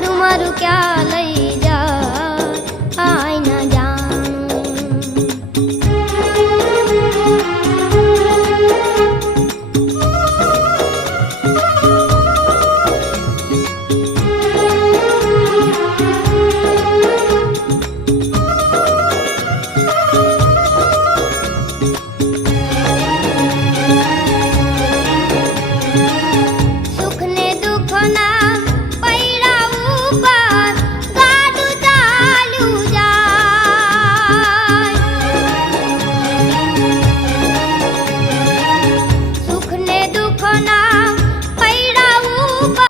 લાડુ મારું ક્યાં લઈ જા આઈ ના જાણું સુખ ને દુઃખ ના